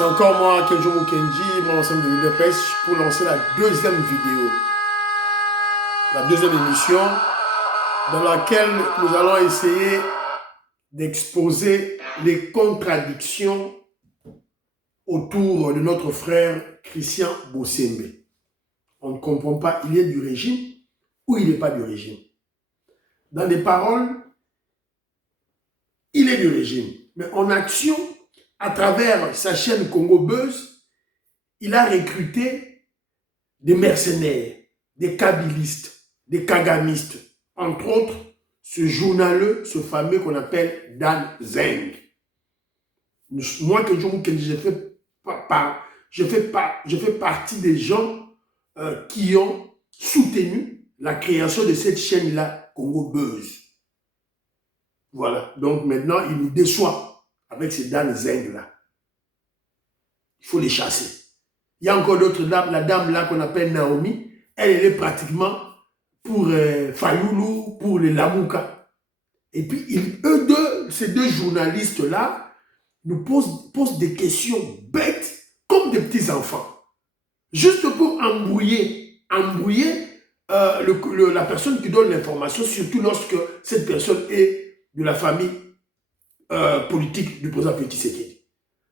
C'est encore moi, Kenjo Mukenji, mon ensemble de Budapest, pour lancer la deuxième vidéo. La deuxième émission, dans laquelle nous allons essayer d'exposer les contradictions autour de notre frère Christian Bossembe. On ne comprend pas, il est du régime ou il n'est pas du régime. Dans les paroles, il est du régime. Mais en action, à travers sa chaîne Congo Buzz, il a recruté des mercenaires, des kabylistes, des kagamistes, entre autres, ce journaleux, ce fameux qu'on appelle Dan Zeng. Moi, que je fais partie des gens qui ont soutenu la création de cette chaîne-là, Congo Buzz. Voilà, donc maintenant, il nous déçoit avec ces Dan Zeng-là. Il faut les chasser. Il y a encore d'autres dames, la dame là qu'on appelle Naomi, elle est pratiquement pour Fayoulou, pour les Lamouka. Et puis, ces deux journalistes-là, nous posent des questions bêtes, comme des petits enfants. Juste pour embrouiller la personne qui donne l'information, surtout lorsque cette personne est de la famille politique du président Félix Tshisekedi.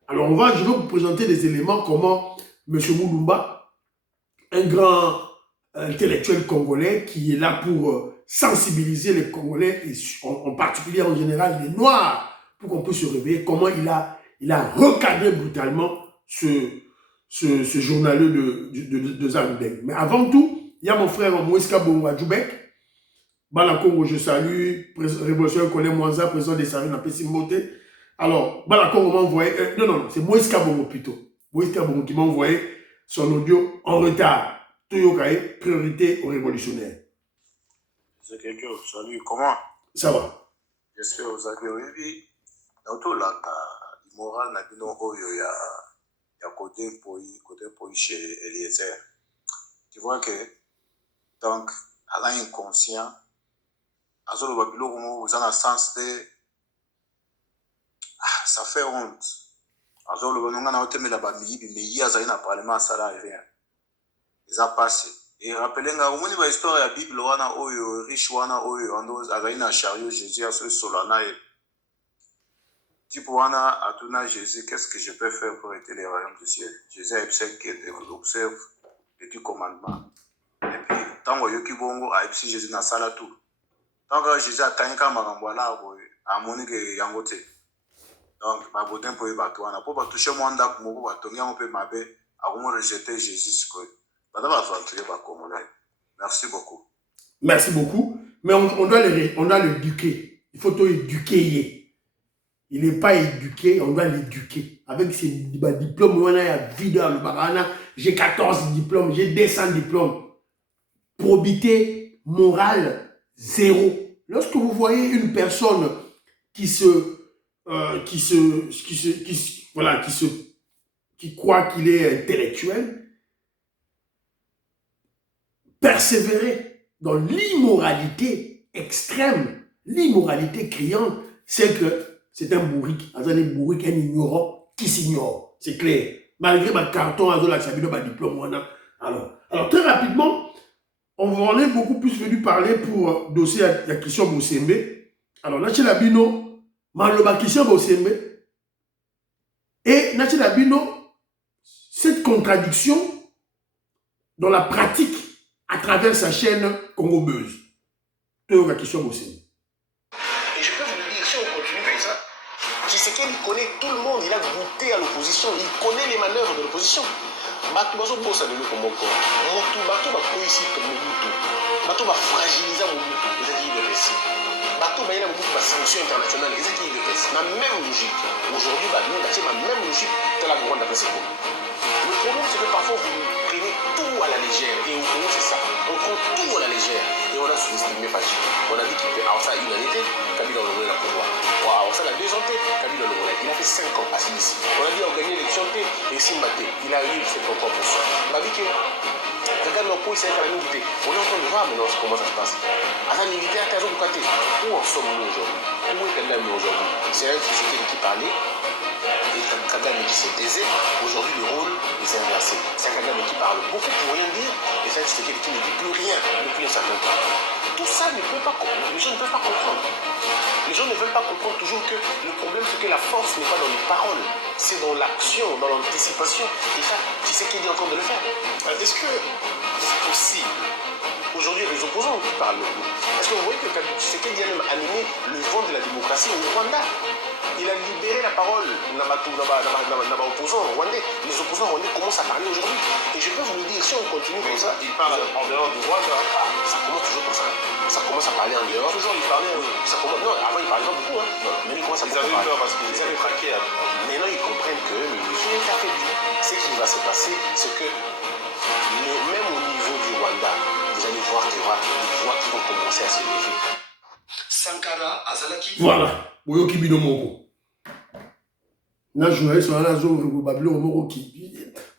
Alors, je vais vous présenter des éléments comment M. Mouloumba, un grand intellectuel congolais qui est là pour sensibiliser les Congolais, et en particulier en général les Noirs, pour qu'on puisse se réveiller, comment il a recadré brutalement ce journaleux de Zambeng. Mais avant tout, il y a mon frère Moïse Kabongo Adjoubek. Bala Congo, je salue, révolutionnaire Colin Mwanza, président des Sarines à Pessimbote. Alors, Bala Congo m'a envoyé, non, c'est Moïse Kabongo plutôt. Moïse Kabongo qui m'a envoyé son audio en retard. Toyokae, priorité aux révolutionnaires. C'est quelqu'un, salut, comment? Ça va. J'espère que vous avez vu. Dans tout là, l'immoral n'a pas eu il y a côté pour chez Eliezer. Tu vois que, donc, à l'inconscient, Azolo Babilo, vous en a sens de. Ça fait honte. Azolo Babilo, on a été mis là-bas, mais il y a un parlement, ça n'a rien. Ils ont passé. Et rappelez-vous, au niveau de l'histoire de la Bible, on a eu riche, on a eu un chariot, Jésus a ce solana. Tu peux à tourner Jésus, qu'est-ce que je peux faire pour aider les royaumes du ciel? Jésus observe les 10 commandements. Et puis, tant que Yokibongo a épsi Jésus dans la tout. Tant que Jésus a tenu comme Marambola, à Monique et Yangote. Donc, ma beauté pour y battre. On a pas touché mon dap, mon bâton, on peut m'aber, à vous rejeter Jésus. Merci beaucoup. Merci beaucoup. Mais on doit l'éduquer. Il faut éduquer. Il n'est pas éduqué, on doit l'éduquer. Avec ses diplômes, on a vide dans le barana. J'ai 14 diplômes, j'ai 200 diplômes. Probité morale, zéro. Lorsque vous voyez une personne qui croit qu'il est intellectuel, persévérer dans l'immoralité extrême, l'immoralité criante, c'est que c'est un bourrique, un ignorant qui s'ignore, c'est clair. Malgré ma carton, ma diplôme, alors très rapidement, on est beaucoup plus venu parler pour dossier la question Bossembe. Alors, Nachi Labino, Maloba question Bossembe, et Nachi Labino, cette contradiction dans la pratique à travers sa chaîne Congo Buzz. La question Bossembe. Et je peux vous le dire, si on continue comme ça, Tshisekedi connaît tout le monde, il a goûté à l'opposition, il connaît les manœuvres de l'opposition. Bato bazo posa de lui comme encore. Bato ba koisi comme Mobutu. Bato ba fragiliser Mobutu. Ils ont dit de récit. Bato ba yena Mobutu ba sanction internationale. Ils ont dit de récit. La même logique. Aujourd'hui, bah nous la même logique dans la grande affaire. Le problème c'est que parfois vous prenez tout à la légère. Et au Congo c'est ça. On prend tout à la légère. Et on a sous-estimé Fachi. On a dit qu'il fait ça une année, Kabila Longwe la pouvoir. Wow, ça a 2 ans, Kabila Longwe. Il a fait 5 ans à Silisi. On a dit on a gagné l'élection et Simbaté. Il a eu 53%. On a dit que regarde nos points, c'est quand même goûté. On est en train de voir maintenant comment ça se passe. À la militaire, où en sommes-nous aujourd'hui? Où est-elle aujourd'hui? C'est un Tshisekedi qui parlait. Et Kagame qui se taisait, aujourd'hui le rôle est inversé. C'est un Kagame qui parle beaucoup pour rien dire, et c'est quelqu'un qui ne dit plus rien depuis un certain temps. Tout ça ne peut pas comprendre, les gens ne peuvent pas comprendre. Les gens ne veulent pas comprendre toujours que le problème c'est que la force n'est pas dans les paroles, c'est dans l'action, dans l'anticipation. Et ça, tu sais qui est en train de le faire. Est-ce que c'est possible? Aujourd'hui, les opposants qui parlent beaucoup. Parce que vous voyez que Tshisekedi a même animé le vent de la démocratie au Rwanda. Il a libéré la parole opposants rwandais. Les opposants rwandais commencent à parler aujourd'hui. Et je peux vous le dire, si on continue comme ça, il parle en dehors du Rwanda. Ça commence toujours comme ça. Ça commence à parler en dehors. Toujours, il parlait. Ça commence... Non, avant, il parlait pas beaucoup. Hein. Mais il commence à parler. Ils avaient peur parce qu'ils avaient craqué. Maintenant, ils comprennent que le jeu est affaibli. Ce qui va se passer, c'est que même au niveau du Rwanda, vous allez voir qu'il y aura des voix qui vont commencer à se lever. Sankara Azalaki. Voilà. Boyoki Binomoko. Na journaliste, on a Moi,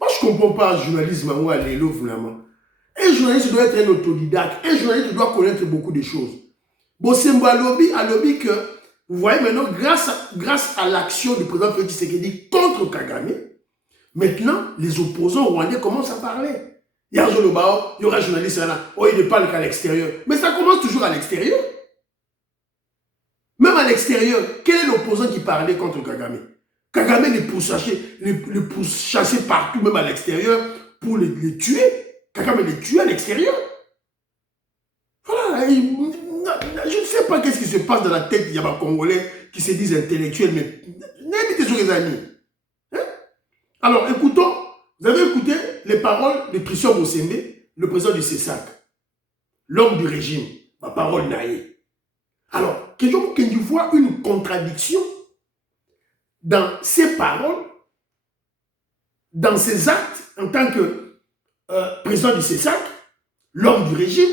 je ne comprends pas le journalisme à l'élo, vraiment. Un journaliste doit être un autodidacte. Un journaliste doit connaître beaucoup de choses. Bon, c'est un lobby que, vous voyez maintenant, grâce à l'action du président Félix Tshisekedi contre Kagame, maintenant, les opposants rwandais commencent à parler. Il y a un il y aura un journaliste là. Oh, il ne parle qu'à l'extérieur. Mais ça commence toujours à l'extérieur. Même à l'extérieur, quel est l'opposant qui parlait contre Kagame? Kagame les pousse chasser partout, même à l'extérieur, pour les tuer. Kagame les tue à l'extérieur. Voilà, je ne sais pas qu'est-ce qui se passe dans la tête des Congolais qui se disent intellectuels, mais n'invitez sur les amis. Hein? Alors, écoutons, vous avez écouté les paroles de Christian Mosembe, le président du CESAC, l'homme du régime, ma parole naïe. Alors, que je vois une contradiction dans ses paroles, dans ses actes, en tant que président du CESAC, l'homme du régime,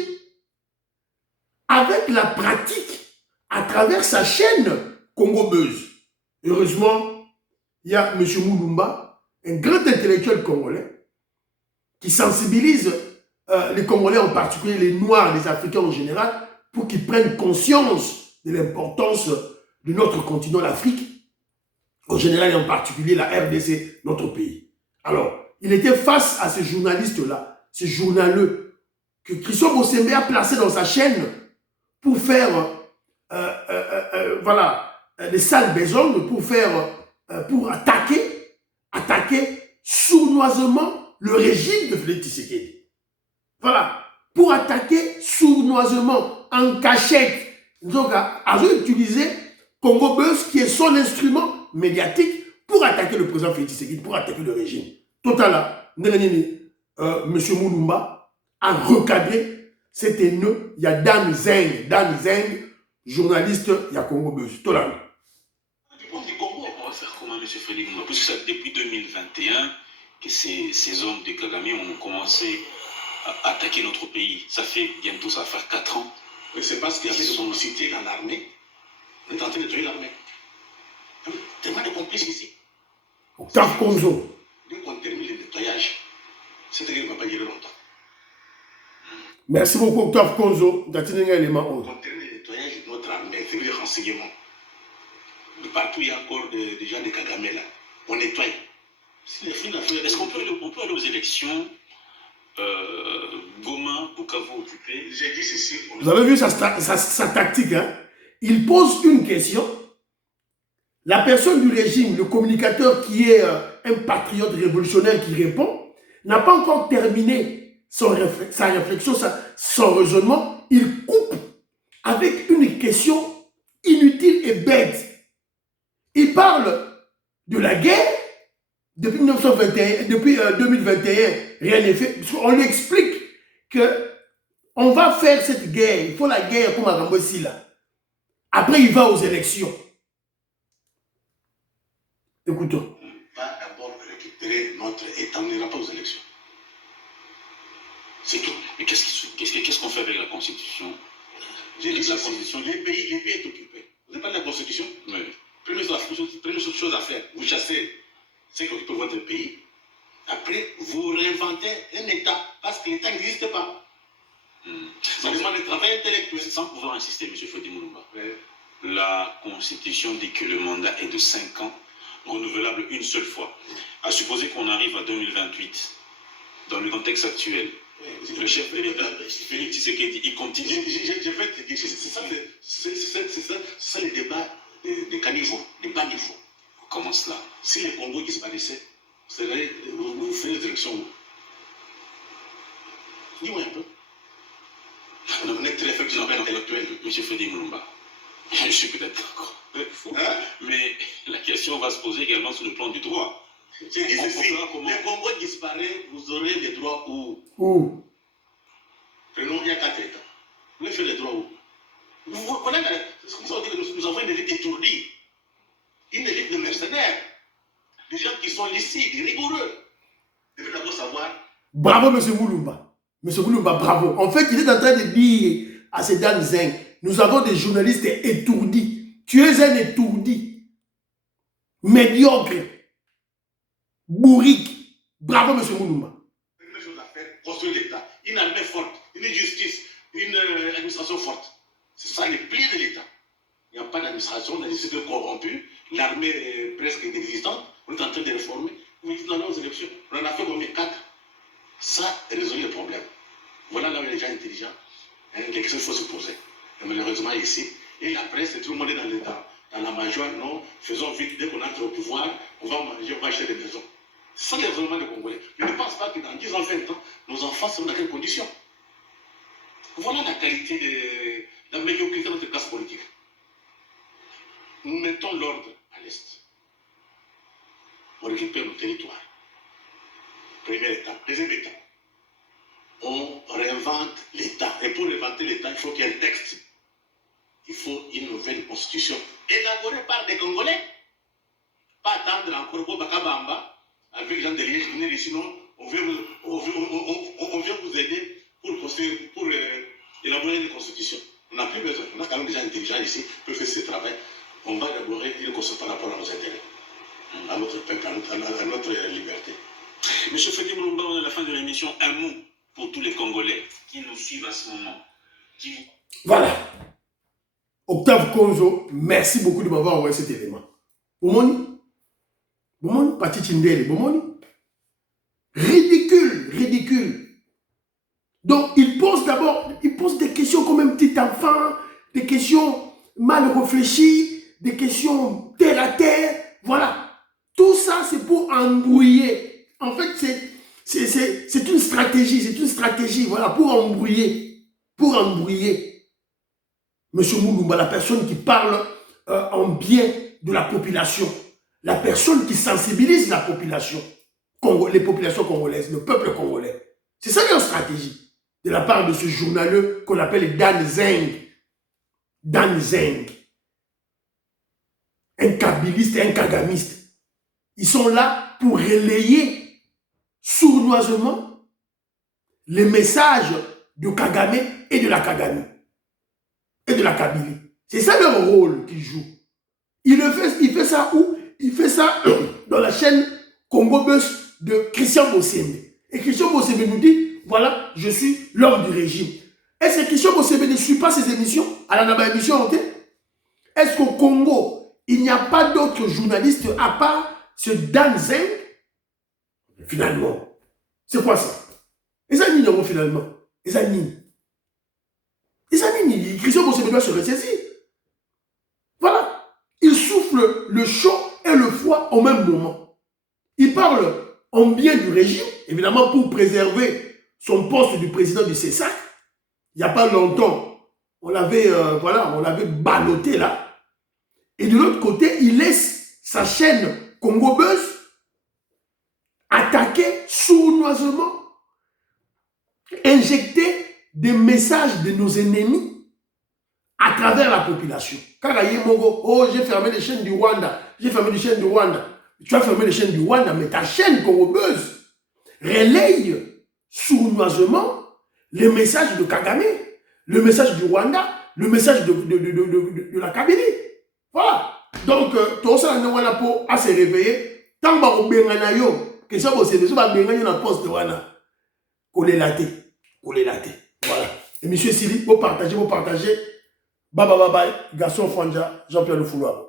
avec la pratique à travers sa chaîne Congo Buzz. Heureusement, il y a M. Mulumba, un grand intellectuel congolais, qui sensibilise les Congolais en particulier, les Noirs, les Africains en général, pour qu'ils prennent conscience de l'importance de notre continent, l'Afrique, en général et en particulier la RDC, notre pays. Alors, il était face à ce journaliste-là, ce journaleux, que Christian Mosembe a placé dans sa chaîne pour faire, voilà, des sales besognes, pour attaquer sournoisement le régime de Félix Tshisekedi. Voilà, pour attaquer sournoisement, en cachette. Donc, a utilisé Congo Buzz, qui est son instrument médiatique, pour attaquer le président Félix Tshisekedi, pour attaquer le régime. Total, M. Mulumba a recadré cet haineux. Il y a Dan Zeng, journaliste, il y a Congo Buzz. Total. On va faire comment, M. Félix Mulumba? Parce que c'est depuis 2021 que ces hommes de Kagame ont commencé à attaquer notre pays. Ça fait bientôt, ça va faire 4 ans. Mais c'est parce qu'il y avait des complicités dans l'armée. On est en train de tuer l'armée. Tellement de complices ici. Octave Konzo. Dès qu'on termine le nettoyage, cette guerre ne va pas durer longtemps. Merci beaucoup, Octave Konzo. On termine le nettoyage de notre armée, c'est les renseignements. De partout, il y a encore des gens de Kagame là. On nettoie. Est-ce qu'on peut aller aux élections? Goma, Bukavu occupé. J'ai dit ceci. Vous avez vu sa tactique, hein? Il pose une question. La personne du régime, le communicateur qui est un patriote révolutionnaire qui répond, n'a pas encore terminé sa réflexion, son raisonnement. Il coupe avec une question inutile et bête. Il parle de la guerre. Depuis 2021, rien n'est fait. On lui explique qu'on va faire cette guerre. Il faut la guerre pour Magambosi là. Après, il va aux élections. Écoutons. On va d'abord récupérer notre État. On n'ira pas aux élections. C'est tout. Mais qu'est-ce qu'on fait avec la Constitution? J'ai dit la Constitution. Les pays est occupé. Vous n'avez pas de la Constitution? Oui. Première chose à faire, vous chassez ceux qui occupent votre pays. Après, vous réinventez un État parce que l'État n'existe pas. Ça demande de travail intellectuel. Sans pouvoir insister, M. Félix Mulumba. Oui. La Constitution dit que le mandat est de 5 ans. renouvelable une seule fois. À supposer qu'on arrive à 2028, dans le contexte actuel, le chef de l'État, Félix Tshisekedi, il continue. Je vais te dire, c'est ça le débat de caniveau, de bas niveau. Comment cela? Si le Congo disparaissait, vous ferez des élections où? Dis-moi un peu. On est très faible sur le plan intellectuel. M. Frédéric Mulumba, je suis peut-être d'accord. Mais la question va se poser également sur le plan du droit. Je dis ceci, le Congo disparaît, vous aurez les droits où? Où? Prenons il y a 4 États. Vous voulez faire les droits où? Vous connaissez, c'est comme ça on dit que nous avons une élite étourdie, une élite de mercenaires, des gens qui sont licides, rigoureux. Vous devez d'abord savoir. Bravo, M. Mulumba. M. Mulumba, bravo. En fait, il est en train de dire à ces Dan Zeng, nous avons des journalistes étourdis. Tu es un étourdi. Médiocre. Bourrique. Bravo, M. Mulumba. Une chose à faire, construire l'État. Une armée forte, une justice, une administration forte. C'est ça les piliers de l'État. Il n'y a pas d'administration, l'administration est corrompue, l'armée est presque inexistante, on est en train de réformer. Mais nous allons aux élections. On en a fait combien? 4. Ça résout le problème. Voilà là où les gens intelligents, les questions qu'il faut se poser. Et malheureusement ici, et la presse, tout le monde est dans l'État. Dans la majeure, non, faisons vite, dès qu'on entre au pouvoir, on va manger, on va acheter des maisons. C'est ça le raisonnement des Congolais. Je ne pense pas que dans 10 ans, 20 ans, nos enfants seront dans quelles conditions. Voilà la qualité de la médiocrité de notre classe politique. Nous mettons l'ordre à l'Est. On récupère nos territoires. Première étape. Deuxième étape. On réinvente l'État. Et pour réinventer l'État, il faut qu'il y ait un texte. Il faut une nouvelle constitution élaborée par des Congolais. Pas attendre encore pour Bakabamba avec les gens de Liège, sinon on vient vous aider pour élaborer une constitution. On n'a plus besoin. On a quand même des gens intelligents ici qui peuvent faire ce travail. On va élaborer une constitution par rapport à nos intérêts, à notre peuple, à notre liberté. Monsieur Frédéric Mulumba, on est à la fin de l'émission. Un mot pour tous les Congolais qui nous suivent à ce moment. Voilà. Octave Konzo, merci beaucoup de m'avoir envoyé cet élément. Bomoni, Pati Chindele, Bomoni. Ridicule, ridicule. Donc, il pose des questions comme un petit enfant, des questions mal réfléchies, des questions terre à terre. Voilà. Tout ça, c'est pour embrouiller. En fait, c'est une stratégie, voilà, pour embrouiller. Monsieur Mulumba, la personne qui parle en bien de la population, la personne qui sensibilise la population, les populations congolaises, le peuple congolais. C'est ça leur stratégie, de la part de ce journaleux qu'on appelle Dan Zeng. Dan Zeng. Un kabiliste et un kagamiste. Ils sont là pour relayer sournoisement les messages de Kagame et de la Kagame. Et de la Kabylie. C'est ça leur rôle qu'ils jouent. Il fait ça où? Il fait ça dans la chaîne Congo Buzz de Christian Bossembe. Et Christian Bossembe nous dit, voilà, je suis l'homme du régime. Est-ce que Christian Bossembe ne suit pas ses émissions? À la Naba émission, est-ce qu'au Congo, il n'y a pas d'autres journalistes à part ce Dan Zeng? Finalement, c'est quoi ça? Et ça, Nino, finalement. Et ça, Nino. Et ça, Christian Bossembe doit se ressaisir. Voilà. Il souffle le chaud et le froid au même moment. Il parle en bien du régime, évidemment pour préserver son poste du président du CESAC. Il n'y a pas longtemps, on l'avait ballotté là. Et de l'autre côté, il laisse sa chaîne Congo Buzz attaquer sournoisement, injecter des messages de nos ennemis à travers la population. Oh, j'ai fermé les chaînes du Rwanda. J'ai fermé les chaînes du Rwanda. Tu as fermé les chaînes du Rwanda, mais ta chaîne Congo Buzz relaye sournoisement les messages de Kagame, le message du Rwanda, le message de la Kabylie. Voilà. Donc, tout ça, on a pour à se réveiller. Tant que vous avez que ça, vous avez dans la poste de Rwanda. Voilà. Et monsieur Sili, vous partagez. Bye bye bye bye. Garçon Franja, Jean-Pierre Le Fouloir.